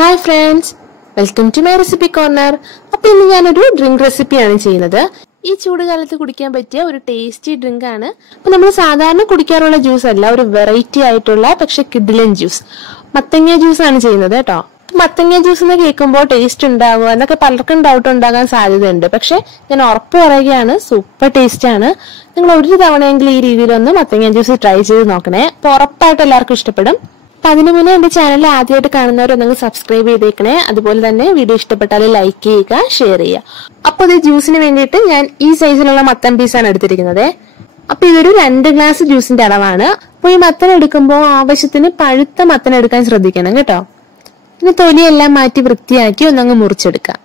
Hi friends, welcome to my recipe corner. അപ്പോൾ ഇന്ന് ഞാൻ ഒരു ഡ്രിങ്ക് റെസിപ്പിയാണ് ചെയ്യുന്നത്. ഈ ചൂടുകാലത്ത് കുടിക്കാൻ പറ്റിയ ഒരു ടേസ്റ്റി ഡ്രിങ്ക് ആണ്. അപ്പോൾ നമ്മൾ സാധാരണ കുടിക്കാറുള്ള ജ്യൂസ് അല്ല, ഒരു വെറൈറ്റി ആയിട്ടുള്ള പക്ഷെ കിഡിലൻ ജ്യൂസ്. മത്തങ്ങ ജ്യൂസ് ആണ് ചെയ്യുന്നത് കേട്ടോ. മത്തങ്ങ ജ്യൂസ് എന്ന് കേൾക്കുമ്പോൾ ടേസ്റ്റ് ഉണ്ടാകുക എന്നൊക്കെ പലർക്കും ഡൗട്ട് ഉണ്ടാകാൻ സാധ്യതയുണ്ട്. പക്ഷെ ഞാൻ ഉറപ്പ് പറയുകയാണ്, സൂപ്പർ ടേസ്റ്റ് ആണ്. നിങ്ങൾ ഒരു തവണയെങ്കിലും ഈ രീതിയിലൊന്ന് മത്തങ്ങ ജ്യൂസ് ട്രൈ ചെയ്ത് നോക്കണേ. അപ്പോൾ ഉറപ്പായിട്ട് എല്ലാവർക്കും ഇഷ്ടപ്പെടും. അപ്പൊ അതിനു മുന്നേ എന്റെ ചാനൽ ആദ്യമായിട്ട് കാണുന്നവരൊന്ന് സബ്സ്ക്രൈബ് ചെയ്തേക്കണേ. അതുപോലെ തന്നെ വീഡിയോ ഇഷ്ടപ്പെട്ടാൽ ലൈക്ക് ചെയ്യുക, ഷെയർ ചെയ്യുക. അപ്പൊ ഇത് ജ്യൂസിന് വേണ്ടിയിട്ട് ഞാൻ ഈ സൈസിലുള്ള മത്തൻ പീസാണ് എടുത്തിരിക്കുന്നത്. അപ്പൊ ഇതൊരു 2 ഗ്ലാസ് ജ്യൂസിന്റെ അളവാണ്. അപ്പൊ ഈ മത്തൻ എടുക്കുമ്പോൾ ആവശ്യത്തിന് പഴുത്ത മത്തൻ എടുക്കാൻ ശ്രദ്ധിക്കണം കേട്ടോ. ഇനി തൊലിയെല്ലാം മാറ്റി വൃത്തിയാക്കി ഒന്നങ്ങ് മുറിച്ചെടുക്കാം.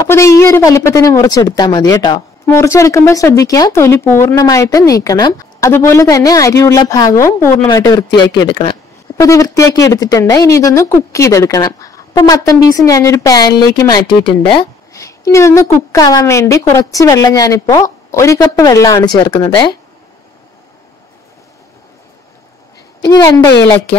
അപ്പൊ ഇത് ഈ ഒരു വലിപ്പത്തിന് മുറിച്ചെടുത്താൽ മതി കേട്ടോ. മുറിച്ചെടുക്കുമ്പോൾ ശ്രദ്ധിക്കുക, തൊലി പൂർണ്ണമായിട്ട് നീക്കണം. അതുപോലെ തന്നെ അരിയുള്ള ഭാഗവും പൂർണ്ണമായിട്ട് വൃത്തിയാക്കി എടുക്കണം. അപ്പൊ ഇത് വൃത്തിയാക്കി എടുത്തിട്ടുണ്ട്. ഇനി ഇതൊന്ന് കുക്ക് ചെയ്തെടുക്കണം. അപ്പൊ മത്തൻ പീസ് ഞാനൊരു പാനിലേക്ക് മാറ്റിയിട്ടുണ്ട്. ഇനി ഇതൊന്ന് കുക്ക് ആവാൻ വേണ്ടി കുറച്ച് വെള്ളം, ഞാനിപ്പോ 1 കപ്പ് വെള്ളമാണ് ചേർക്കുന്നത്. ഇനി 2 ഏലക്ക.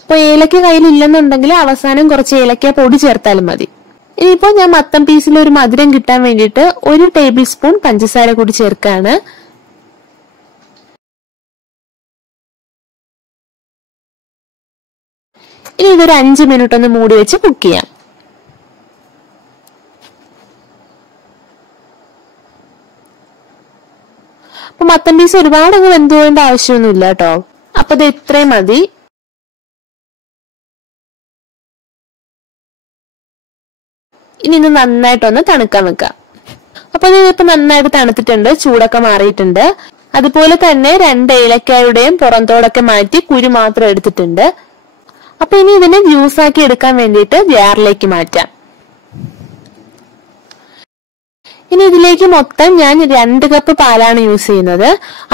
അപ്പൊ ഏലക്ക കയ്യിലില്ലെന്നുണ്ടെങ്കിൽ അവസാനം കുറച്ച് ഏലക്ക പൊടി ചേർത്താലും മതി. ഇനിയിപ്പോ ഞാൻ മത്തൻ പീസിൽ ഒരു മധുരം കിട്ടാൻ വേണ്ടിയിട്ട് 1 ടേബിൾ സ്പൂൺ പഞ്ചസാര കൂടി ചേർക്കാണ്. ഇനി ഇതൊരു 5 മിനിറ്റ് ഒന്ന് മൂടി വെച്ച് കുക്ക് ചെയ്യാം. അപ്പൊ മത്തൻ പീസ് ഒരുപാട് അങ്ങ് വെന്ത് പോകേണ്ട ആവശ്യമൊന്നുമില്ല കേട്ടോ. അപ്പൊ ഇത് ഇത്രയും മതി. ഇനി ഇത് നന്നായിട്ടൊന്ന് തണുക്കാൻ വെക്കാം. അപ്പൊ ഇതിപ്പോ നന്നായിട്ട് തണുത്തിട്ടുണ്ട്, ചൂടൊക്കെ മാറിയിട്ടുണ്ട്. അതുപോലെ തന്നെ 2 ഏലക്കായുടെയും പുറന്തോടൊക്കെ മാറ്റി കുരു മാത്രം എടുത്തിട്ടുണ്ട്. അപ്പൊ ഇനി ഇതിനെ ജ്യൂസ് ആക്കി എടുക്കാൻ വേണ്ടിയിട്ട് ജാറിലേക്ക് മാറ്റാം. ഇനി ഇതിലേക്ക് മൊത്തം ഞാൻ 2 കപ്പ് പാലാണ് യൂസ് ചെയ്യുന്നത്.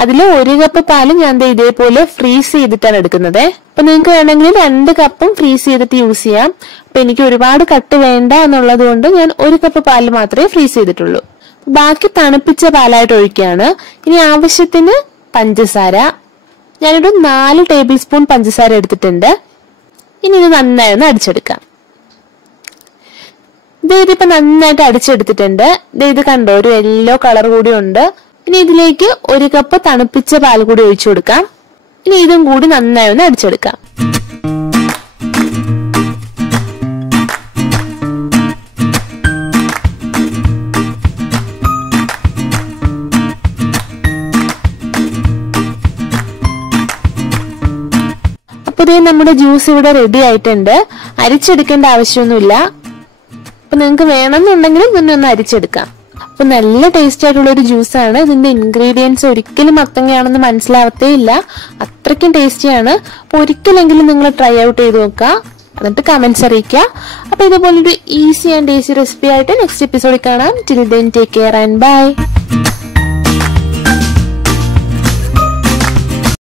അതിൽ 1 കപ്പ് പാല് ഞാൻ ഇതേപോലെ ഫ്രീസ് ചെയ്തിട്ടാണ് എടുക്കുന്നത്. അപ്പൊ നിങ്ങൾക്ക് വേണമെങ്കിൽ 2 കപ്പും ഫ്രീസ് ചെയ്തിട്ട് യൂസ് ചെയ്യാം. അപ്പൊ എനിക്ക് ഒരുപാട് കട്ട് വേണ്ട എന്നുള്ളത് കൊണ്ട് ഞാൻ 1 കപ്പ് പാല് മാത്രമേ ഫ്രീസ് ചെയ്തിട്ടുള്ളൂ. ബാക്കി തണുപ്പിച്ച പാലായിട്ട് ഒഴിക്കുകയാണ്. ഇനി ആവശ്യത്തിന് പഞ്ചസാര, ഞാനൊരു 4 ടേബിൾ സ്പൂൺ പഞ്ചസാര എടുത്തിട്ടുണ്ട്. ഇനി ഇത് നന്നായി ഒന്ന് അടിച്ചെടുക്കാം. ഇതിപ്പോ നന്നായിട്ട് അടിച്ചെടുത്തിട്ടുണ്ട്. ഇത് കണ്ടോ, ഒരു യെല്ലോ കളർ കൂടി ഉണ്ട്. ഇനി ഇതിലേക്ക് 1 കപ്പ് തണുപ്പിച്ച പാൽ കൂടി ഒഴിച്ചു കൊടുക്കാം. ഇനി ഇതും കൂടി നന്നായി ഒന്ന് അടിച്ചെടുക്കാം. നമ്മുടെ ജ്യൂസ് ഇവിടെ റെഡി ആയിട്ടുണ്ട്. അരിച്ചെടുക്കേണ്ട ആവശ്യമൊന്നുമില്ല. അപ്പൊ നിങ്ങൾക്ക് വേണമെന്നുണ്ടെങ്കിൽ ഇതൊന്നെ ഒന്ന് അരിച്ചെടുക്കാം. അപ്പൊ നല്ല ടേസ്റ്റ് ആയിട്ടുള്ള ഒരു ജ്യൂസാണ്. ഇതിന്റെ ഇൻഗ്രീഡിയൻസ് ഒരിക്കലും മത്തങ്ങയാണെന്ന് മനസ്സിലാവത്തേ ഇല്ല, അത്രയ്ക്കും ടേസ്റ്റിയാണ്. അപ്പൊ ഒരിക്കലെങ്കിലും നിങ്ങൾ ട്രൈ ഔട്ട് ചെയ്ത് നോക്കുക, എന്നിട്ട് കമന്റ്സ് അറിയിക്കുക. അപ്പൊ ഇതുപോലൊരു ഈസി ആൻഡ് ടേസ്റ്റി റെസിപ്പി ആയിട്ട് നെക്സ്റ്റ് എപ്പിസോഡിൽ കാണാം. Till then take care and by.